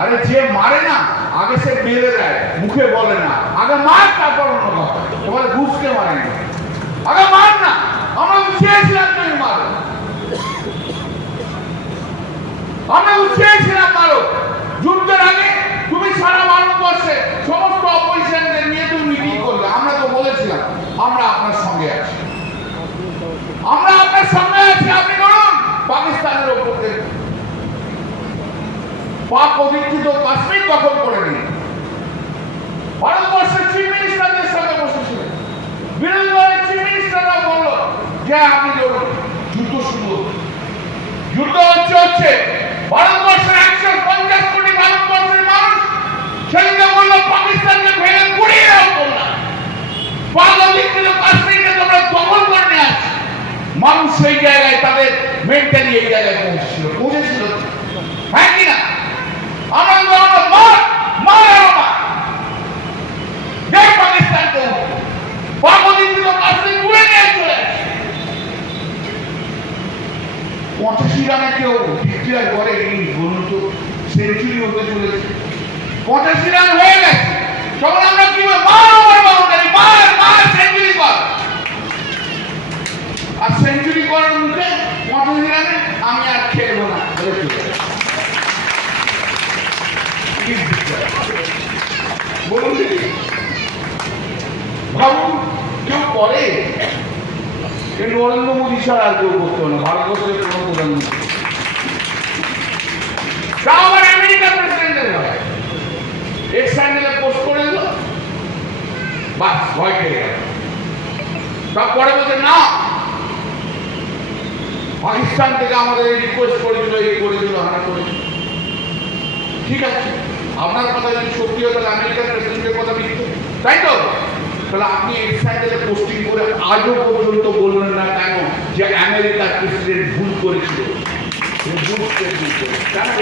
আরে যে মারে না আগে সে মেরে দেয়, মুখে বলে না, আগে মার তারপর অন্য কথা। তোমার ঘুষকে মারে না, আগে মার না। আমরা চেয়েছিলাম তুমি মারো, আমরা চেয়েছিলাম মারো। যুদ্ধের আগে তুমি সারা ভারতবর্ষে সমস্ত অপোজিশনদের নিয়ে তুমি মিটিং করবে। আমরা তো বলেছিলাম আমরা আপনার সঙ্গে আছি, আমরা আপনার সঙ্গে আছি, আপনি করুন। পাকিস্তানের ওপর পাক অধিকৃত কাশ্মীর দখল করে নিন। ভারতবর্ষের চিফ মিনিস্টারদের সঙ্গে বসেছিলেন, বিরোধী দলের চিফ মিনিস্টাররা বলল যে আপনি ধরুন যুদ্ধ শুরু, যুদ্ধ হচ্ছে ভারতবর্ষের 150 কোটি ভারতবর্ষের মানুষ সেদিকে বলল পাকিস্তানকে ভেঙে গুড়িয়ে দাও তোমরা, পাক অধিকৃত কাশ্মীরকে তোমরা দখল করে নিয়ে আসছো। মানুষ সেই জায়গায় তাদের মেন্টালি এই জায়গায় পৌঁছেছিল, হ্যাঁ কিনা? আমরা মার মার পাকিস্তানকে পাক অধিকৃত কাশ্মীর ঘুরে নিয়ে চলে আসে। 85 রানে কেউ ডিক্লেয়ার করে বলুন তো, সেঞ্চুরি হতে চলেছে, 85 রান হয়ে গেছে, তখন আমরা কি মার ওভার বাউন্ডারি, মার মার সেঞ্চুরি কর। আর সেঞ্চুরি করার মুখে 85 রানে আমি আর খেলবো না বলে চলে গেছে। বলুন দেখি, ভাবুন কেউ করে? নরেন্দ্র মোদী ছাড়া আর কেউ করতে হবে না, ভারতবর্ষের কোনো প্রধানমন্ত্রী। আবার আমেরিকার প্রেসিডেন্টের হয়, এক্স হ্যান্ডেলে পোস্ট করে দিল, বাস ভয় পেয়ে গেল। তারপরে বলছে না, পাকিস্তান থেকে আমাদের রিকোয়েস্ট করেছিল, এই করেছিল, হানা করেছিল। ঠিক আছে, আপনার কথা যদি সত্যি হয় তাহলে আমেরিকার প্রেসিডেন্টের কথা মিথ্যে, তাই তো? তাহলে আপনি এক্স হ্যান্ডেলে পোস্টিং করে আজও পর্যন্ত বললেন না কেন যে আমেরিকার প্রেসিডেন্ট ভুল করেছিল? ভুল কেন?